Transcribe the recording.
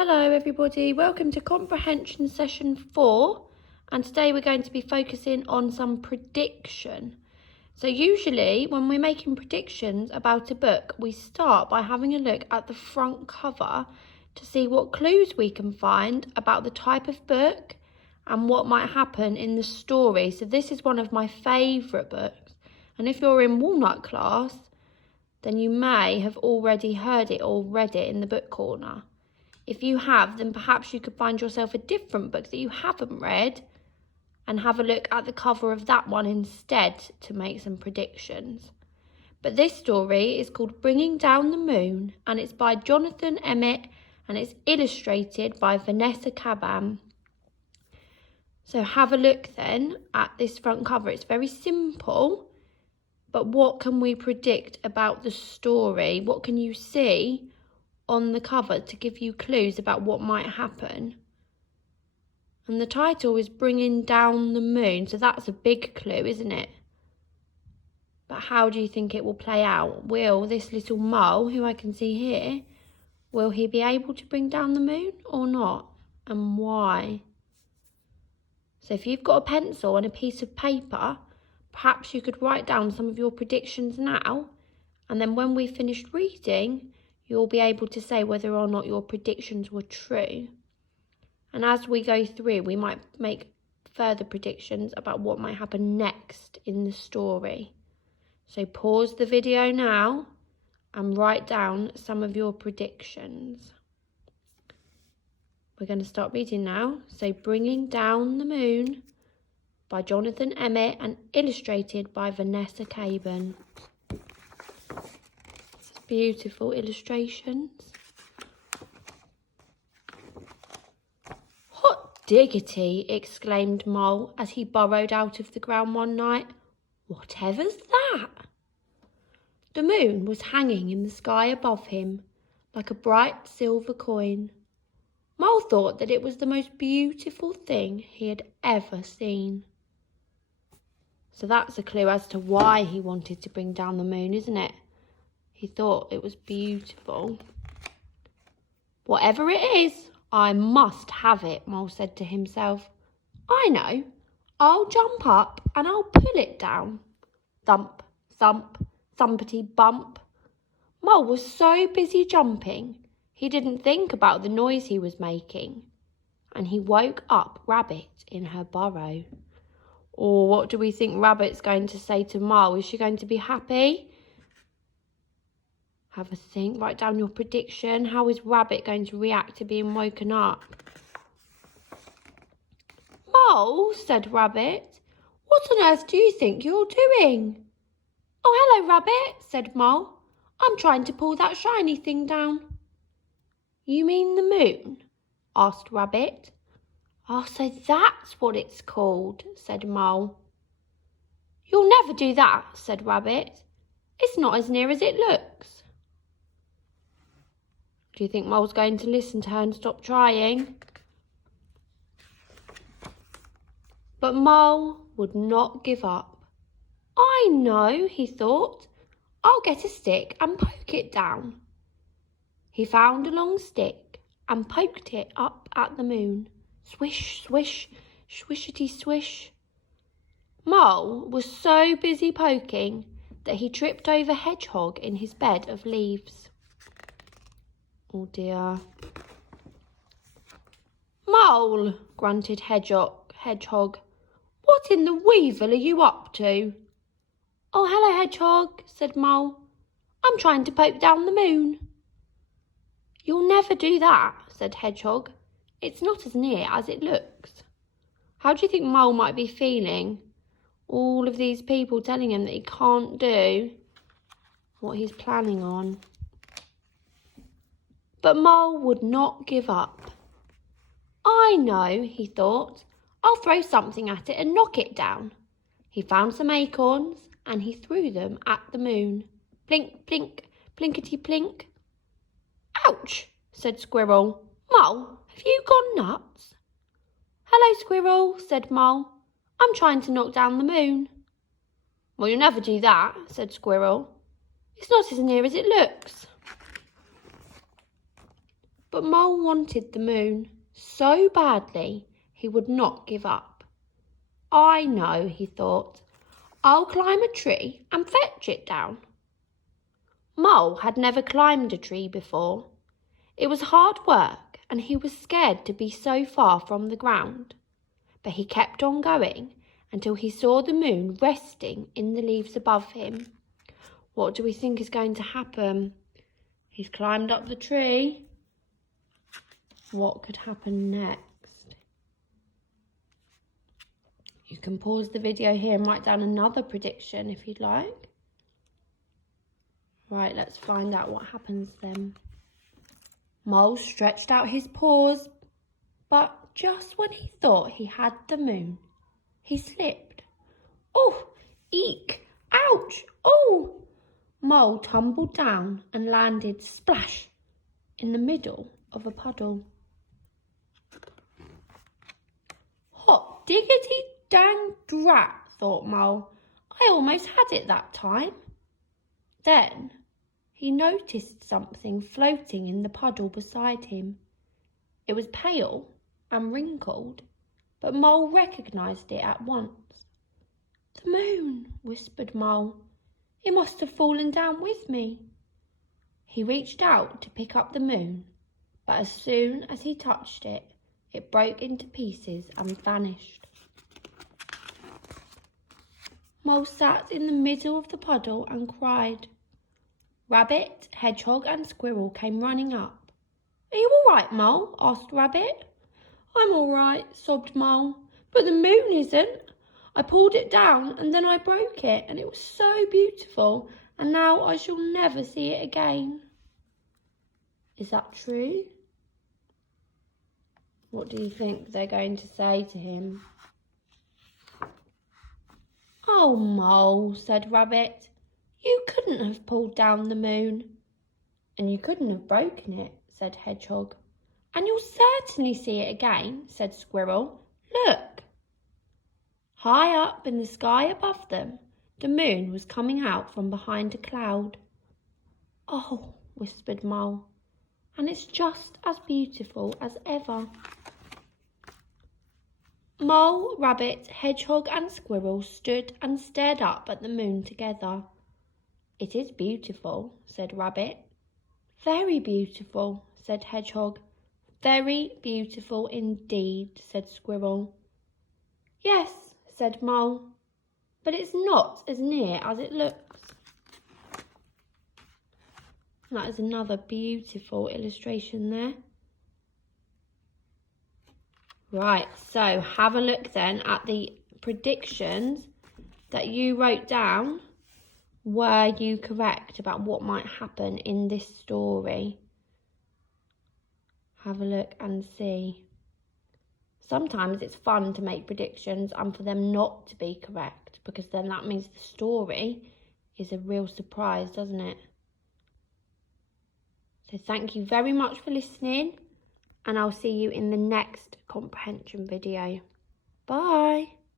Hello everybody, welcome to Comprehension session 4, and today we're going to be focusing on some prediction. So usually when we're making predictions about a book, we start by having a look at the front cover to see what clues we can find about the type of book and what might happen in the story. So this is one of my favourite books, and if you're in Walnut class, then you may have already heard it or read it in the book corner. If you have, then perhaps you could find yourself a different book that you haven't read and have a look at the cover of that one instead to make some predictions. But this story is called Bringing Down the Moon, and it's by Jonathan Emmett and it's illustrated by Vanessa Caban. So have a look then at this front cover. It's very simple, but what can we predict about the story? What can you see on the cover to give you clues about what might happen? And the title is Bringing Down the Moon, so that's a big clue, isn't it? But how do you think it will play out? Will this little mole, who I can see here, will he be able to bring down the moon or not? And why? So if you've got a pencil and a piece of paper, perhaps you could write down some of your predictions now, and then when we finished reading, you'll be able to say whether or not your predictions were true. And as we go through, we might make further predictions about what might happen next in the story. So pause the video now and write down some of your predictions. We're going to start reading now. So Bringing Down the Moon by Jonathan Emmett and illustrated by Vanessa Caban. Beautiful illustrations. Hot diggity, exclaimed Mole as he burrowed out of the ground one night. Whatever's that? The moon was hanging in the sky above him like a bright silver coin. Mole thought that it was the most beautiful thing he had ever seen. So that's a clue as to why he wanted to bring down the moon, isn't it? He thought it was beautiful. Whatever it is, I must have it, Mole said to himself. I know. I'll jump up and I'll pull it down. Thump, thump, thumpety bump. Mole was so busy jumping, he didn't think about the noise he was making. And he woke up Rabbit in her burrow. Or what do we think Rabbit's going to say to Mole? Is she going to be happy? Have a think, write down your prediction. How is Rabbit going to react to being woken up? Mole, said Rabbit, what on earth do you think you're doing? Oh, hello, Rabbit, said Mole. I'm trying to pull that shiny thing down. You mean the moon? Asked Rabbit. Oh, so that's what it's called, said Mole. You'll never do that, said Rabbit. It's not as near as it looks. Do you think Mole's going to listen to her and stop trying? But Mole would not give up. I know, he thought. I'll get a stick and poke it down. He found a long stick and poked it up at the moon. Swish, swish, swishety swish. Mole was so busy poking that he tripped over Hedgehog in his bed of leaves. Oh dear. Mole, grunted Hedgehog. What in the weevil are you up to? Oh, hello, Hedgehog, said Mole. I'm trying to poke down the moon. You'll never do that, said Hedgehog. It's not as near as it looks. How do you think Mole might be feeling? All of these people telling him that he can't do what he's planning on. But Mole would not give up. I know, he thought. I'll throw something at it and knock it down. He found some acorns and he threw them at the moon. Blink, blink, blinkety plink. Ouch, said Squirrel. Mole, have you gone nuts? Hello, Squirrel, said Mole. I'm trying to knock down the moon. Well, you'll never do that, said Squirrel. It's not as near as it looks. But Mole wanted the moon so badly he would not give up. I know, he thought. I'll climb a tree and fetch it down. Mole had never climbed a tree before. It was hard work and he was scared to be so far from the ground. But he kept on going until he saw the moon resting in the leaves above him. What do we think is going to happen? He's climbed up the tree. What could happen next? You can pause the video here and write down another prediction if you'd like. Right, let's find out what happens then. Mole stretched out his paws, but just when he thought he had the moon, he slipped. Oh, eek, ouch, oh! Mole tumbled down and landed splash in the middle of a puddle. Hot diggity dang drat, thought Mole. I almost had it that time. Then he noticed something floating in the puddle beside him. It was pale and wrinkled, but Mole recognised it at once. The moon, whispered Mole. It must have fallen down with me. He reached out to pick up the moon, but as soon as he touched it, it broke into pieces and vanished. Mole sat in the middle of the puddle and cried. Rabbit, Hedgehog and Squirrel came running up. Are you all right, Mole? Asked Rabbit. I'm all right, sobbed Mole, but the moon isn't. I pulled it down and then I broke it and it was so beautiful and now I shall never see it again. Is that true? What do you think they're going to say to him? Oh, Mole, said Rabbit, you couldn't have pulled down the moon. And you couldn't have broken it, said Hedgehog. And you'll certainly see it again, said Squirrel. Look. High up in the sky above them, the moon was coming out from behind a cloud. Oh, whispered Mole, and it's just as beautiful as ever. Mole, Rabbit, Hedgehog and Squirrel stood and stared up at the moon together. It is beautiful, said Rabbit. Very beautiful, said Hedgehog. Very beautiful indeed, said Squirrel. Yes, said Mole, but it's not as near as it looks. That is another beautiful illustration there. Right, so have a look then at the predictions that you wrote down. Were you correct about what might happen in this story? Have a look and see. Sometimes it's fun to make predictions and for them not to be correct, because then that means the story is a real surprise, doesn't it? So thank you very much for listening, and I'll see you in the next comprehension video. Bye.